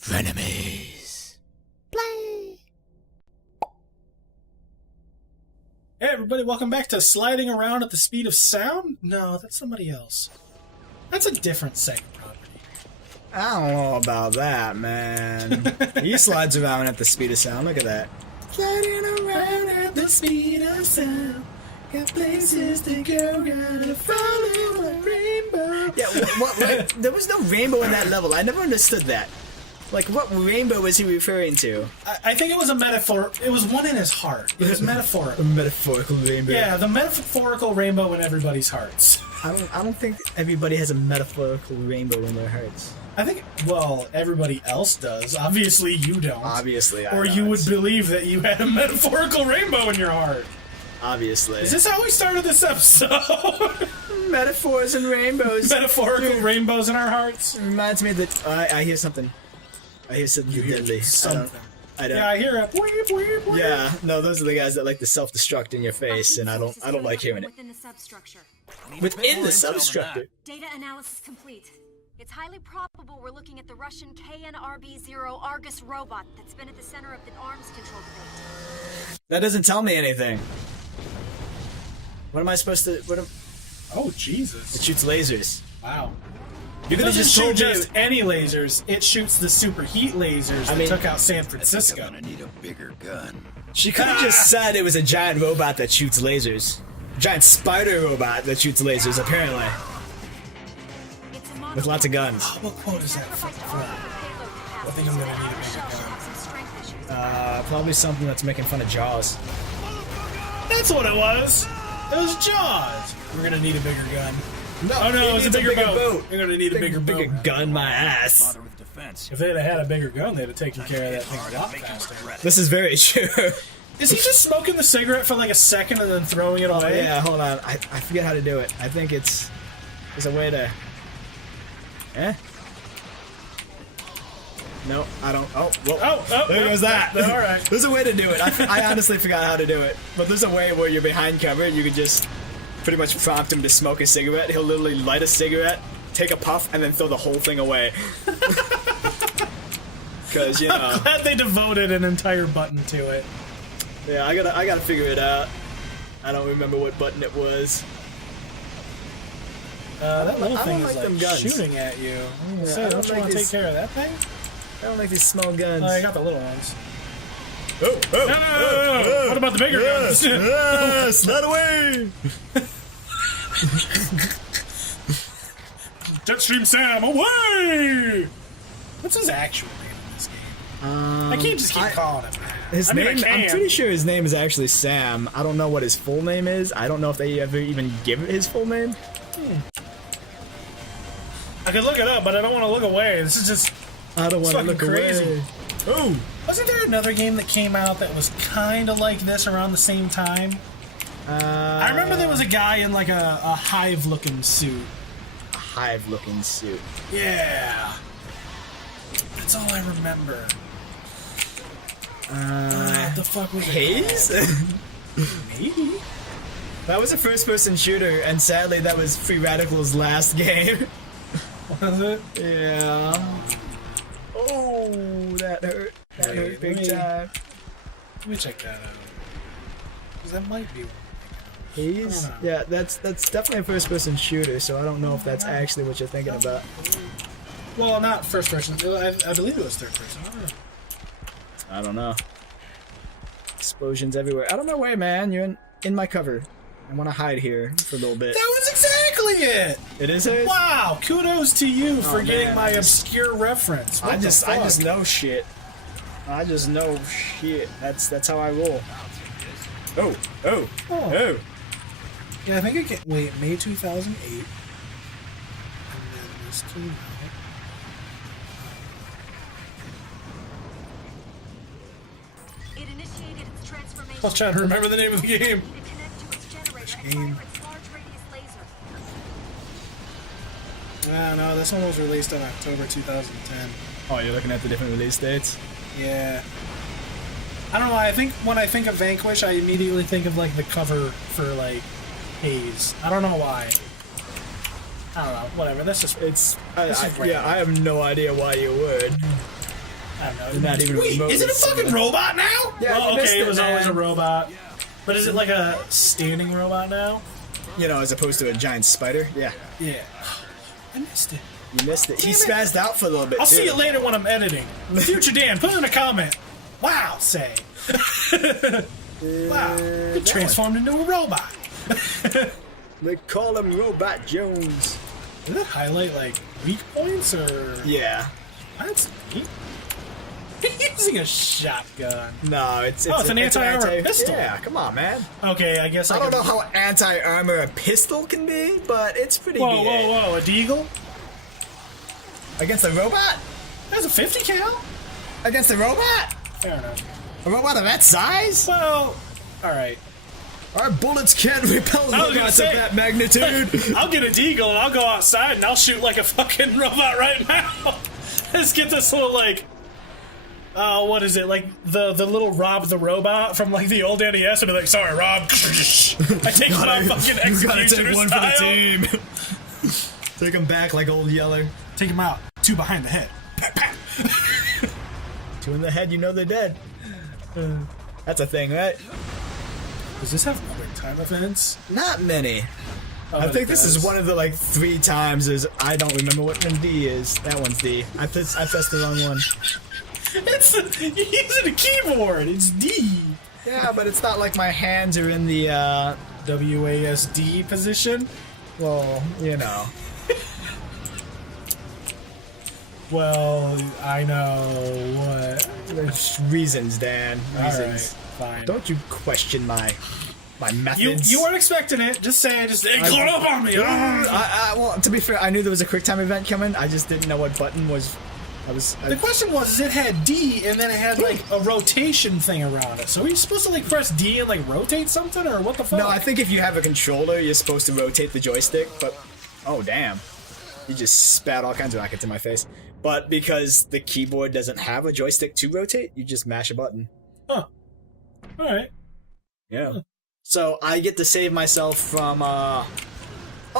Frenemies. Play. Hey everybody, welcome back to Sliding Around at the Speed of Sound? No, that's somebody else. That's a different Sega property. I don't know about that, man. He slides around at the speed of sound. Look at that. Sliding around at the speed of sound. Got places to go, gotta follow the rainbow. Yeah, what? There was no rainbow in that level. I never understood that. Like, what rainbow was he referring to? I think it was a metaphor. It was one in his heart. It was metaphorical. A metaphorical rainbow. Yeah, the metaphorical rainbow in everybody's hearts. I don't think everybody has a metaphorical rainbow in their hearts. I think, well, everybody else does. Obviously, you don't. Obviously, I Or don't. you would believe that you had a metaphorical rainbow in your heart. Obviously. Is this how we started this episode? Metaphors and rainbows. Metaphorical rainbows in our hearts? It reminds me that I hear something. I hear something deadly. Something. I don't. Yeah, I hear it. Weep, weep, weep. Yeah, no, those are the guys that like to self-destruct in your face, and I don't like hearing it. Within the substructure. Within the substructure. Data analysis complete. It's highly probable we're looking at the Russian KNRB-0 Argus robot that's been at the center of the arms control debate. That doesn't tell me anything. What am I supposed to? Oh, Jesus. It shoots lasers. Wow. You It could have doesn't just shoot told just any lasers. It shoots the superheat lasers that took out San Francisco. Gonna need a bigger gun. She could have just said it was a giant robot that shoots lasers. A giant spider robot that shoots lasers, apparently. It's a With lots of guns. What quote is that from? I think I'm gonna need a bigger gun. Probably something that's making fun of Jaws. That's what it was. It was Jaws. We're gonna need a bigger gun. No, Oh no, it was a bigger boat. We're gonna need a bigger bigger boat. gun my ass. Bother with defense. If they'd have had a bigger gun, they'd have taken care of that thing a lot faster. This is very true. Is he just smoking the cigarette for like a second and then throwing it away? Yeah, hold on. I forget how to do it. I think there's a way to. Eh? No, I don't. Oh, whoa. Oh, there goes that. All right. There's a way to do it. I honestly forgot how to do it. But there's a way where you're behind cover and you can just pretty much prompt him to smoke a cigarette. He'll literally light a cigarette, take a puff, and then throw the whole thing away. Because, you know. I'm glad they devoted an entire button to it. Yeah, I gotta figure it out. I don't remember what button it was. That little I thing don't is like them like guns. shooting at you. I'm gonna Yeah, say, I don't don't you like want to these- take care of that thing? I don't like these small guns. I got the little ones. Oh, No. What about the bigger guns? Slide away! Jetstream Sam, away! What's his actual name in this game? I can't just keep calling him that. His I mean, I name, I'm can. pretty sure his name is actually Sam. I don't know what his full name is. I don't know if they ever even give it his full name. I could look it up, but I don't want to look away. This is just... I don't want to fucking look crazy. away. Oh! Wasn't there another game that came out that was kind of like this around the same time? I remember there was a guy in like a hive-looking suit. A hive-looking suit. Yeah. That's all I remember. What the fuck was it? Haze? Maybe. That was a first-person shooter, and sadly that was Free Radical's last game. Was it? Yeah. Oh, that hurt. That hurt Let big me- time. Let me check that out. Because that might be one. Haze? I don't know. Yeah, that's definitely a first-person shooter, so I don't know if that's actually what you're thinking about. Well, not first person. I believe it was third person. I don't know. I don't know. Explosions everywhere. Out of my way, man. You're in my cover. I want to hide here for a little bit. That was exactly it! It is it? Wow! Kudos to you for getting man, my I just- obscure reference. What I the just fuck? know shit. I just know shit. That's how I roll. Oh. Oh. Yeah, I think it came... Wait, May 2008. And then this came out. It initiated its transformation. I was trying to remember the name of the game. To connect to its generator and Game. fire its large radius laser. No, this one was released in October 2010. Oh, you're looking at the different release dates? Yeah. I don't know, I think when I think of Vanquish, I immediately think of like the cover for like Haze. I don't know why. I don't know, whatever, that's just... It's... This is random. yeah, I have no idea why you would. Not even Wait, remotely is it a fucking similar. robot now? Yeah, well, you missed okay, it it, was always a man. robot. But is it like a standing robot now? You know, as opposed to a giant spider. Yeah, Yeah. I missed it. you missed it. He Damn it. spazzed out for a little bit. I'll too. see you later when I'm editing. Future Dan, put in a comment. Wow, say. Wow, he transformed into a robot. They call him Robot Jones. Does it highlight like weak points or? Yeah. That's neat. He's using a shotgun. No, it's it's an anti-armor pistol. Yeah, come on, man. Okay, I guess I don't can... know how anti-armor a pistol can be, but it's pretty Whoa, BA. whoa, whoa! A deagle? Against a robot? That's a 50 cal. Against a robot? Fair enough. A robot of that size? Well, all right. Our bullets can't repel I was gonna robots say- of that magnitude. I'll get a deagle and I'll go outside and I'll shoot like a fucking robot right now. Let's get this little like, what is it? Like the little Rob the robot from like the old NES and be like, sorry, Rob. I take my fucking You gotta executioner take one style. for the team. Take him back like old Yeller. Take him out. 2 behind the head. 2 in the head, you know they're dead. That's a thing, right? Does this have quick time events? Not many. Oh, I but think it this does. is one of the like 3 times is I don't remember what one D is. That one's D. I pressed the wrong one. It's you're using a keyboard. It's D. Yeah, but it's not like my hands are in the WASD position. well, you know. Well, I know what. There's reasons, Dan. Reasons. All right, fine. Don't you question my methods. You weren't expecting it. Just say it. Just it caught up on me. Well, to be fair, I knew there was a quick time event coming. I just didn't know what button was. The question was, is it had D and then it had like a rotation thing around it. So are you supposed to like press D and like rotate something or what the fuck? No, I think if you have a controller, you're supposed to rotate the joystick. But oh damn, you just spat all kinds of rockets in my face. But because the keyboard doesn't have a joystick to rotate, you just mash a button. Huh. All right. Yeah. So I get to save myself from. Oh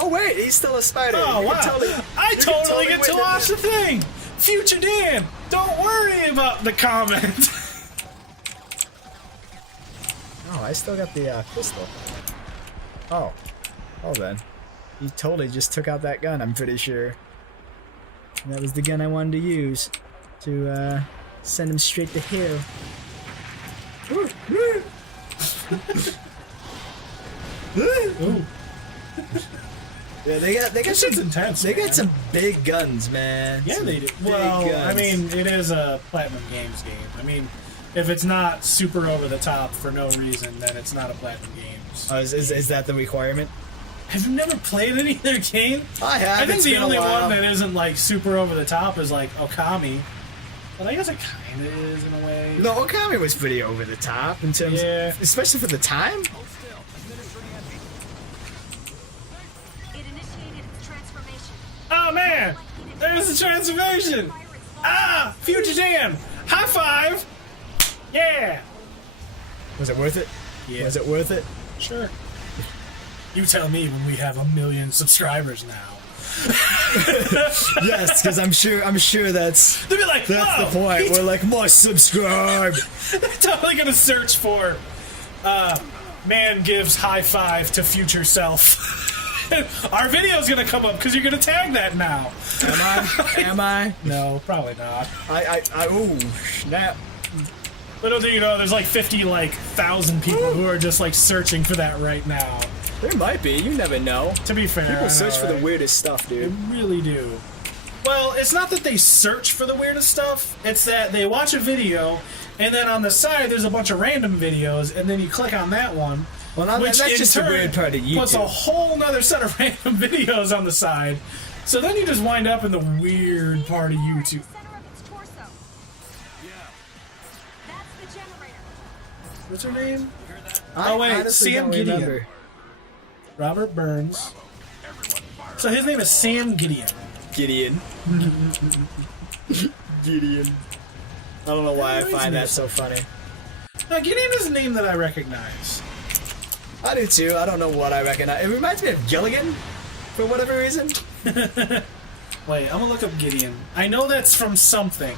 wait, he's still a spider. Oh You wow! can I you can totally get to witness watch it. the thing. Future Dan, don't worry about the comment. Oh, I still got the pistol. Oh, well then, he totally just took out that gun. I'm pretty sure. And that was the gun I wanted to use to send him straight to hell. Ooh, Yeah, they got this some shit's intense. They man. got some big guns, man. Yeah, Some they do. big Well, I guns. mean, it is a Platinum Games game. I mean, if it's not super over the top for no reason, then it's not a Platinum Games. Is that the requirement? Have you never played any of their game? I have. I think It's the been a only while. one that isn't like super over the top is like Okami. But I guess it kind of is in a way. No, Okami was pretty over the top in terms, Yeah. especially for the time. It initiated its transformation. Oh man, there's the transformation. Ah, Future Dan, high five. Yeah. Was it worth it? Yeah. Was it worth it? Sure. You tell me when we have 1 million subscribers now. Yes, because I'm sure that's They'll be like, the "Whoa, point. he's We're like, must subscribe. totally gonna search for man gives high five to future self. Our video's gonna come up because you're gonna tag that now. Am I? Am I? No, probably not. Oh, snap. Little do you know, there's like 50,000 people who are just like searching for that right now. There might be. You never know. To be fair, I People know, search for the right? weirdest stuff, They dude. really do. Well, it's not that they search for the weirdest stuff. It's that they watch a video, and then on the side there's a bunch of random videos, and then you click on that one. Well, now which that's in just the turn weird part of puts a YouTube. whole nother set of random videos on the side. So then you just wind up in the weird part of YouTube. Center of its torso. That's the generator. What's her name? I wait, honestly Sam don't Gideon. remember. Robert Burns. So his name is Sam Gideon. Gideon. Gideon. I don't know why I find that so funny. Now, Gideon is a name that I recognize. I do too. I don't know what I recognize. It reminds me of Gilligan, for whatever reason. Wait, I'm gonna look up Gideon. I know that's from something.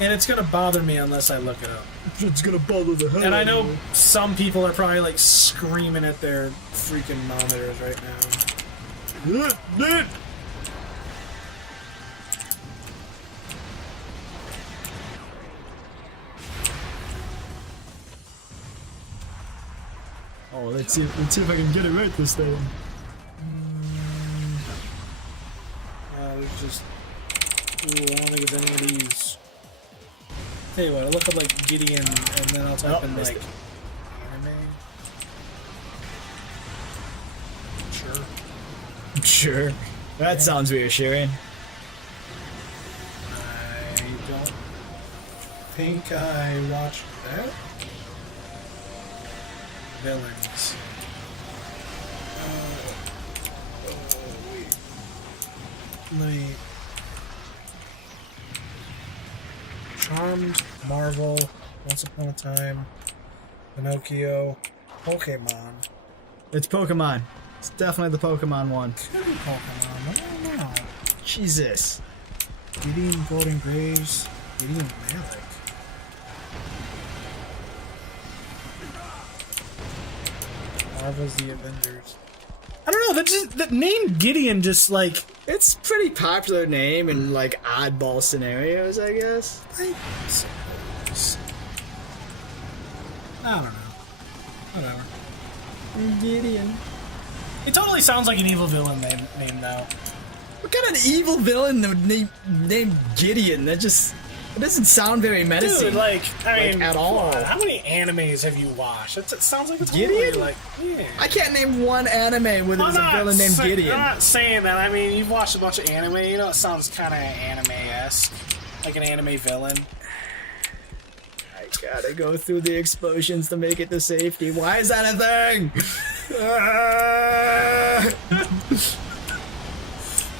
And it's gonna bother me unless I look it up. It's gonna bother the hell. And I know some people are probably like screaming at their freaking monitors right now. Oh, let's see if I can get it right this time. There's just... Ooh, I don't think it's any of these. Tell you what, I'll look up like Gideon, and then I'll type in like... Anime? Sure. Sure. That sounds reassuring. I don't think I watched that. Villains. Wait. Charmed, Marvel, Once Upon a Time, Pinocchio, Pokemon. It's Pokemon. It's definitely the Pokemon one. Could be Pokemon, I don't know. Jesus. Gideon Golden Graves, Gideon Malik. Marvel's The Avengers. I don't know, that name Gideon just like... It's a pretty popular name in like oddball scenarios, I guess. I suppose. I don't know. Whatever. Gideon. It totally sounds like an evil villain name though. What kind of evil villain would name Gideon? That just... It doesn't sound very menacing. Dude, like, I mean, at all. How many animes have you watched? It sounds like it's Gideon? totally, like, yeah. I can't name one anime where there's a villain named Gideon. I'm not saying that. I mean, you've watched a bunch of anime. You know, it sounds kind of anime-esque, like an anime villain. I gotta go through the explosions to make it to safety. Why is that a thing?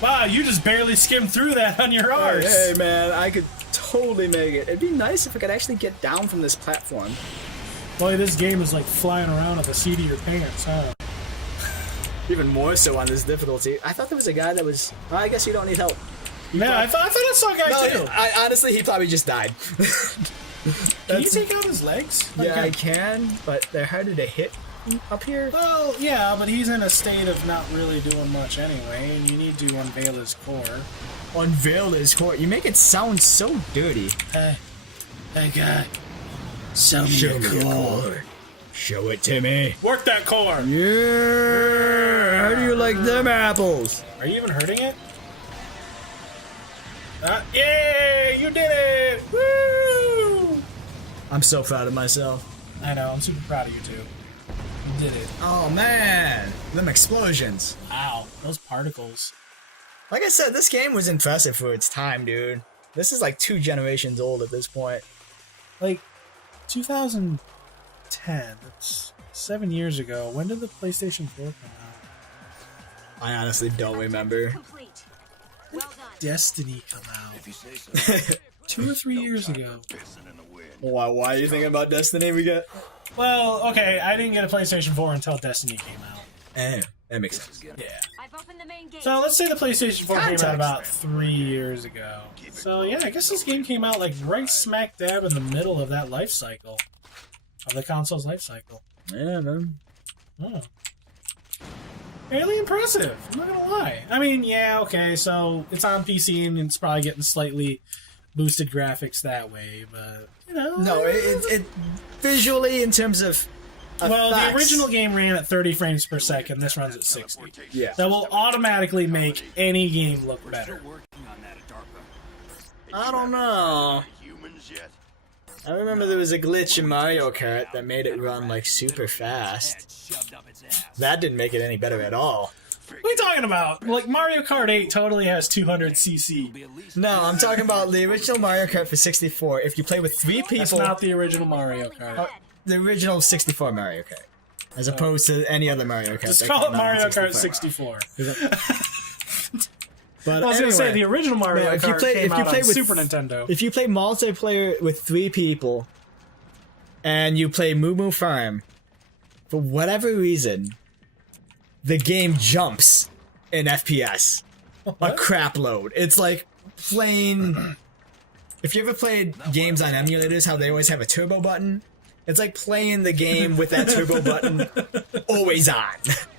Wow, you just barely skimmed through that on your arse. Hey man, I could totally make it. It'd be nice if I could actually get down from this platform. Boy, this game is like flying around at the seat of your pants, huh? Even more so on this difficulty. I thought there was a guy that was... Oh, I guess you don't need help. Yeah, I thought I saw a guy too. Honestly, he probably just died. Can you take out his legs? Yeah, I can, but they're harder to hit up here. Well, yeah, but he's in a state of not really doing much anyway, and you need to unveil his core. Unveil his core. You make it sound so dirty. Hey guy, show me your core. Show it to me. Work that core. Yeah. How do you like them apples? Are you even hurting it? Yay! You did it! Woo! I'm so proud of myself. I know. I'm super proud of you too. You did it. Oh man, them explosions. Wow, those particles. Like I said, this game was impressive for its time, dude. This is like 2 generations old at this point. Like 2010. That's 7 years ago. When did the PlayStation 4 come out? I honestly don't remember. Complete. Well done. Destiny come out If you say so. 2 or 3 years ago. Pissing in the wind. Why are you thinking about Destiny we got? Well, okay, I didn't get a PlayStation 4 until Destiny came out. That makes sense. Yeah. I've opened the main gate. So let's say the PlayStation 4 came Context. out about 3 years ago. So yeah, I guess this game came out like right smack dab in the middle of that life cycle. Of the console's life cycle. Yeah, man. Oh. Fairly impressive, I'm not gonna lie. I mean, yeah, okay, so it's on PC and it's probably getting slightly boosted graphics that way, but, you know. No, it visually in terms of Well, the effects. original game ran at 30 frames per second, this runs at 60. Yeah. That will automatically make any game look better. Working on that at DARPA. I don't know. Humans yet? I remember there was a glitch in Mario Kart that made it run like super fast. Shoved up its ass. That didn't make it any better at all. What are you talking about? Like, Mario Kart 8 totally has 200cc. Be at least No, I'm talking about the original Mario Kart for 64. If you play with 3 That's people, not the original Mario Kart. the original 64 Mario Kart, as opposed to any other Mario Kart. Just that call it came out on Mario Kart 64. But I was gonna say, anyway, the original Mario no, if you Kart play- came if you out play on with- Super Nintendo. if you play multiplayer with 3 people, and you play Moo Moo Farm, for whatever reason, the game jumps in FPS a What? crap load. It's like playing If you ever played games on emulators, how they always have a turbo button? It's like playing the game with that turbo button always on.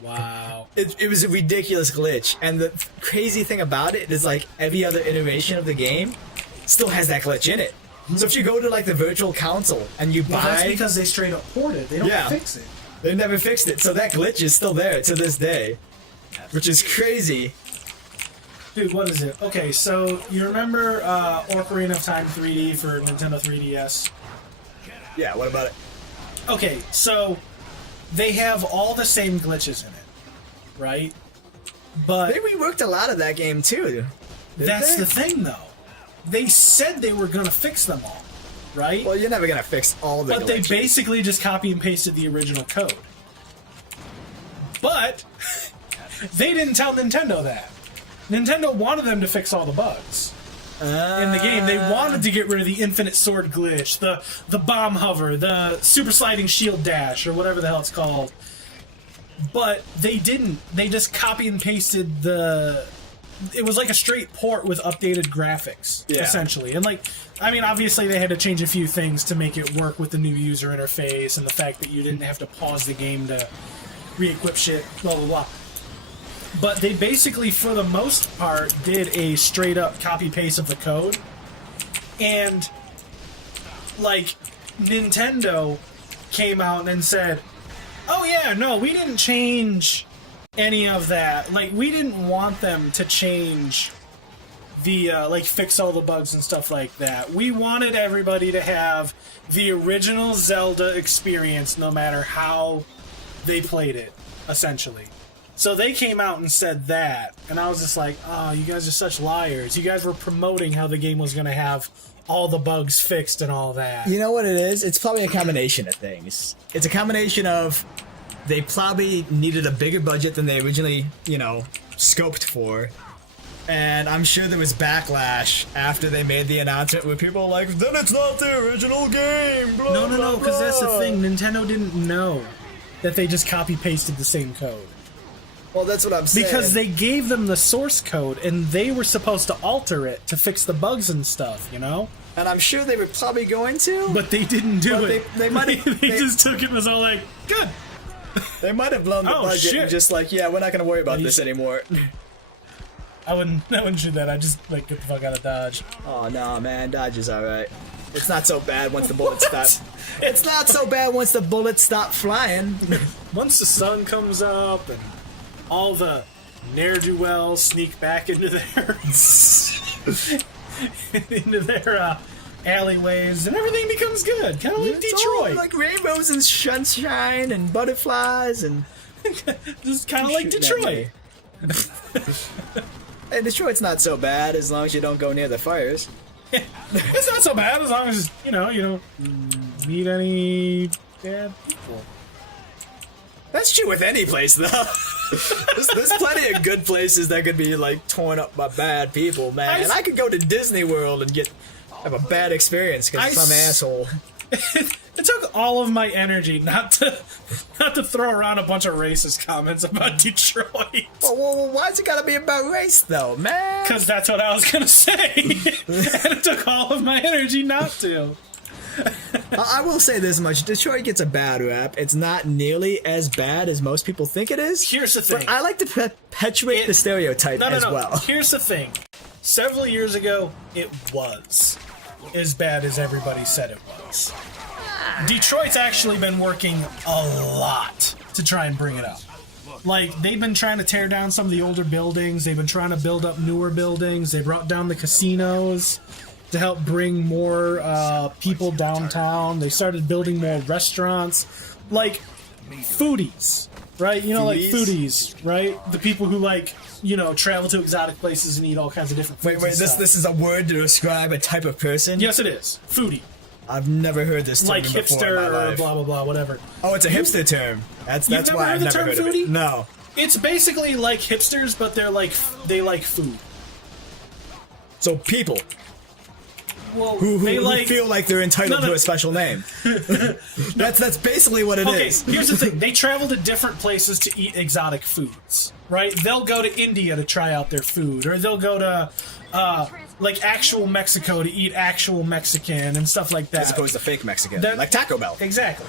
Wow. It was a ridiculous glitch, and the crazy thing about it is like every other iteration of the game still has that glitch in it. So if you go to like the virtual console and you Well, that's buy, because they straight up port it. They don't Yeah. fix it. they never fixed it, so that glitch is still there to this day, which is crazy. Dude, what is it? Okay, so you remember Ocarina of Time 3D for Nintendo 3DS? Yeah, what about it? Okay, so they have all the same glitches in it, right? But They reworked a lot of that game too. didn't that's they? the thing, though. They said they were going to fix them all, right? Well, you're never gonna fix all the But they glitches. basically just copy and pasted the original code. But they didn't tell Nintendo that. Nintendo wanted them to fix all the bugs in the game. They wanted to get rid of the infinite sword glitch, the bomb hover, the super sliding shield dash, or whatever the hell it's called. But they didn't. They just copy and pasted the... It was like a straight port with updated graphics, Yeah. essentially. And like, I mean, obviously they had to change a few things to make it work with the new user interface and the fact that you didn't have to pause the game to re-equip shit, blah, blah, blah. But they basically, for the most part, did a straight-up copy-paste of the code. And, like, Nintendo came out and said, oh yeah, no, we didn't change any of that. Like, we didn't want them to change the, like, fix all the bugs and stuff like that. We wanted everybody to have the original Zelda experience no matter how they played it, essentially. So they came out and said that, and I was just like, oh, you guys are such liars. You guys were promoting how the game was going to have all the bugs fixed and all that. You know what it is? It's probably a combination of things. It's a combination of they probably needed a bigger budget than they originally, scoped for. And I'm sure there was backlash after they made the announcement where people were like, then it's not the original game, blah, No, blah, because that's the blah." thing. Nintendo didn't know that they just copy-pasted the same code. Well, that's what I'm saying. Because they gave them the source code, and they were supposed to alter it to fix the bugs and stuff, you know? And I'm sure they were probably going to. But they didn't do But it. they might have- They they- just took it and was all like, good. They might have blown the Oh, budget shit. and just like, yeah, we're not going to worry about You this should- anymore. I wouldn't shoot that. I'd just, like, get the fuck out of Dodge. Oh, no, man. Dodge is alright. It's not so bad once the bullets stop. It's not so bad once the bullets stop flying. Once the sun comes up and all the ne'er-do-wells sneak back into their alleyways and everything becomes good, kind of like It's all Detroit. like rainbows and sunshine and butterflies and... Just kind of like Shooting at Detroit. Hey, Detroit's not so bad as long as you don't go near the fires. It's not so bad as long as you don't meet any bad people. That's true with any place, though. there's plenty of good places that could be, like, torn up by bad people, man. And I could go to Disney World and have a bad experience because some asshole... It took all of my energy not to throw around a bunch of racist comments about Detroit. Well, why's it gotta be about race, though, man? Because that's what I was gonna say, and it took all of my energy not to. I will say this much. Detroit gets a bad rap. It's not nearly as bad as most people think it is. Here's the thing. But I like to perpetuate the stereotype as well. Here's the thing. Several years ago, it was as bad as everybody said it was. Detroit's actually been working a lot to try and bring it up. Like, they've been trying to tear down some of the older buildings. They've been trying to build up newer buildings. They brought down the casinos to help bring more people downtown. They started building more restaurants. Like, foodies, right? You know, like foodies, right? The people who, like, travel to exotic places and eat all kinds of different foods. Wait, and this stuff. is a word to describe a type of person? Yes, it is. Foodie. I've never heard this term Like before in hipster my or life. blah, blah, blah, whatever. Oh, it's a hipster term. That's never why heard I've the never term heard of foodie? it. No. It's basically like hipsters, but they like food. So people Well, who they like... feel like they're entitled No, no. to a special name. That's basically what it Okay, is. here's the thing. They travel to different places to eat exotic foods, right? They'll go to India to try out their food, or they'll go to like actual Mexico to eat actual Mexican and stuff like that. As opposed to fake Mexican, That- like Taco Bell. Exactly.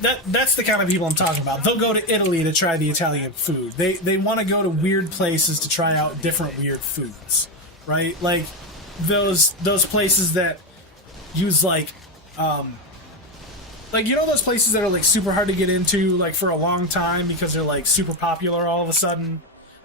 That's the kind of people I'm talking about. They'll go to Italy to try the Italian food. They want to go to weird places to try out different weird foods, right? Like those places that use like you know those places that are like super hard to get into like for a long time because they're like super popular all of a sudden.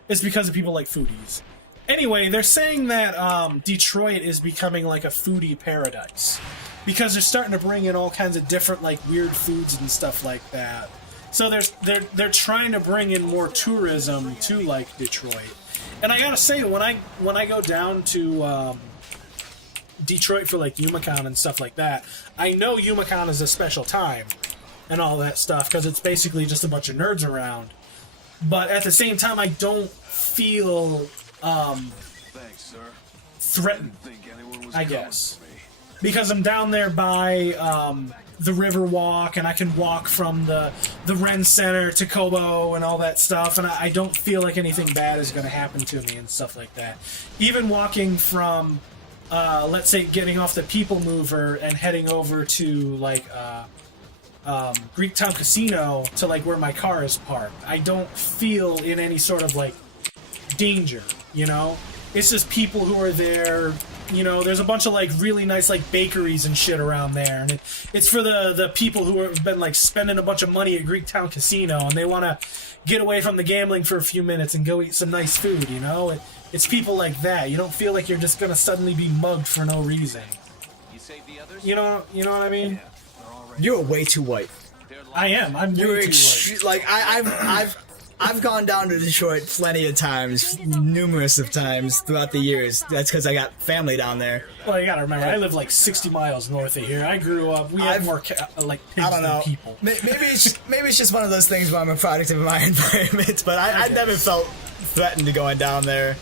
It's because of people like foodies. Anyway, they're saying that Detroit is becoming like a foodie paradise because they're starting to bring in all kinds of different like weird foods and stuff like that. So they're trying to bring in more tourism to like Detroit. And I gotta say, when I go down to Detroit for like YumaCon and stuff like that, I know YumaCon is a special time and all that stuff because it's basically just a bunch of nerds around. But at the same time, I don't feel Thanks, sir. threatened, Think anyone was I coming guess. for me. Because I'm down there by the Riverwalk, and I can walk from the Ren Center to Kobo and all that stuff, and I don't feel like anything bad is going to happen to me and stuff like that. Even walking from, let's say, getting off the People Mover and heading over to, like, Greektown Casino to, like, where my car is parked, I don't feel in any sort of, like, danger, you know? It's just people who are there. You know, there's a bunch of like really nice like bakeries and shit around there, and it's for the people who have been like spending a bunch of money at Greektown Casino, and they want to get away from the gambling for a few minutes and go eat some nice food. You know, it's people like that. You don't feel like you're just gonna suddenly be mugged for no reason. You save the others? You know what I mean? You're way too white. I am. I'm You're way too white. like I've gone down to Detroit plenty of times, numerous of times throughout the years. That's because I got family down there. Well, you gotta remember, I live like 60 miles north of here. I grew up. We had more like pigs I don't than know. people. Maybe it's just one of those things where I'm a product of my environment. But I never felt threatened to going down there.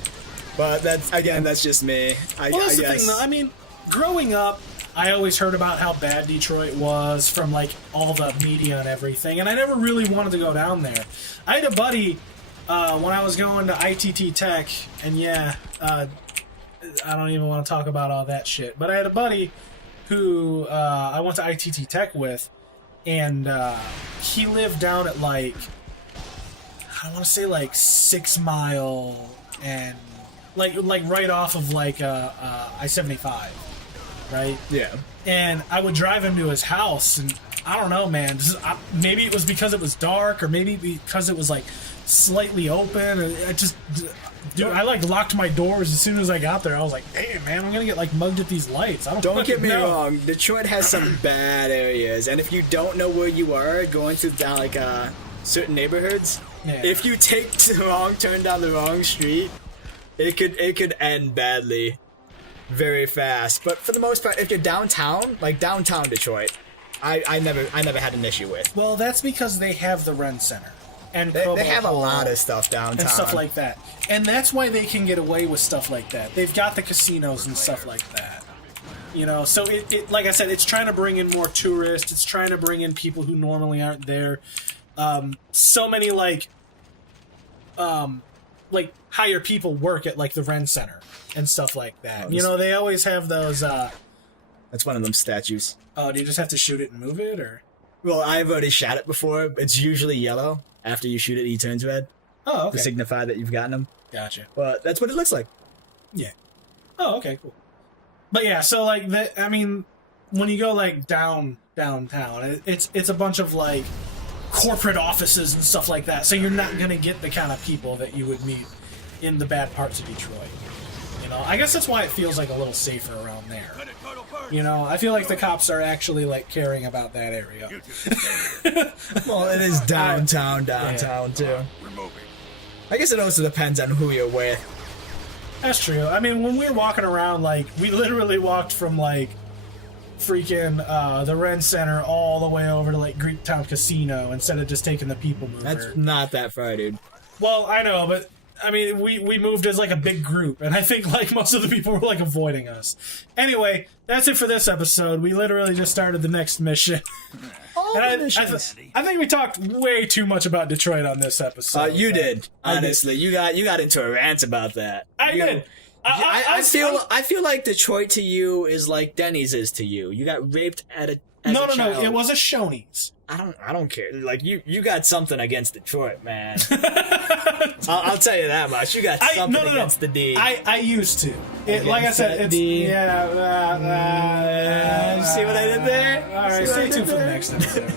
But that's just me. Well, that's the thing, though. I mean, growing up, I always heard about how bad Detroit was from, like, all the media and everything, and I never really wanted to go down there. I had a buddy, when I was going to ITT Tech, and yeah, I don't even want to talk about all that shit, but I had a buddy who I went to ITT Tech with, and he lived down at, like, I want to say, like, 6 Mile, and, like right off of, like, I-75. Right? Yeah. And I would drive him to his house, and I don't know, man. Maybe it was because it was dark, or maybe because it was like slightly open. Or I like locked my doors as soon as I got there. I was like, "Damn, man, I'm gonna get like mugged at these lights." Don't get me know. wrong. Detroit has some bad areas, and if you don't know where you are going through down like certain neighborhoods, Yeah. if you take the wrong turn down the wrong street, it could end badly. Very fast, but for the most part, if you're downtown, like downtown Detroit, I never had an issue with. Well, that's because they have the Ren Center, and They have a Hall lot of stuff downtown and stuff like that, and that's why they can get away with stuff like that. They've got the casinos and stuff like that, you know. So it like I said, it's trying to bring in more tourists. It's trying to bring in people who normally aren't there. So many like higher people work at like the Ren Center and stuff like that. You know, they always have those. That's one of them statues. Oh, do you just have to shoot it and move it, or? Well, I've already shot it before. It's usually yellow. After you shoot it, he turns red Oh, okay. to signify that you've gotten him. Gotcha. But that's what it looks like. Yeah. Oh, okay, cool. But yeah, so like I mean, when you go like downtown, it's a bunch of like corporate offices and stuff like that. So you're not gonna get the kind of people that you would meet in the bad parts of Detroit. You know, I guess that's why it feels like a little safer around there. You know, I feel like the cops are actually like caring about that area. Well, it is downtown too. I guess it also depends on who you're with. That's true. I mean, when we were walking around, like, we literally walked from, like, freaking the Ren Center all the way over to, like, Greektown Casino instead of just taking the People Mover. That's not that far, dude. Well, I know, but, I mean, we moved as, like, a big group, and I think, like, most of the people were, like, avoiding us. Anyway, that's it for this episode. We literally just started the next mission. And I think we talked way too much about Detroit on this episode. You did. Honestly, you got into a rant about that. I did. I feel like Detroit to you is like Denny's is to you. You got raped as a No. child. It was a Shoney's. I don't care. Like you got something against Detroit, man. I'll tell you that much. You got something against the D. I used to. Like I said, it's D. yeah. See what I did there? All right, stay tuned for the next episode.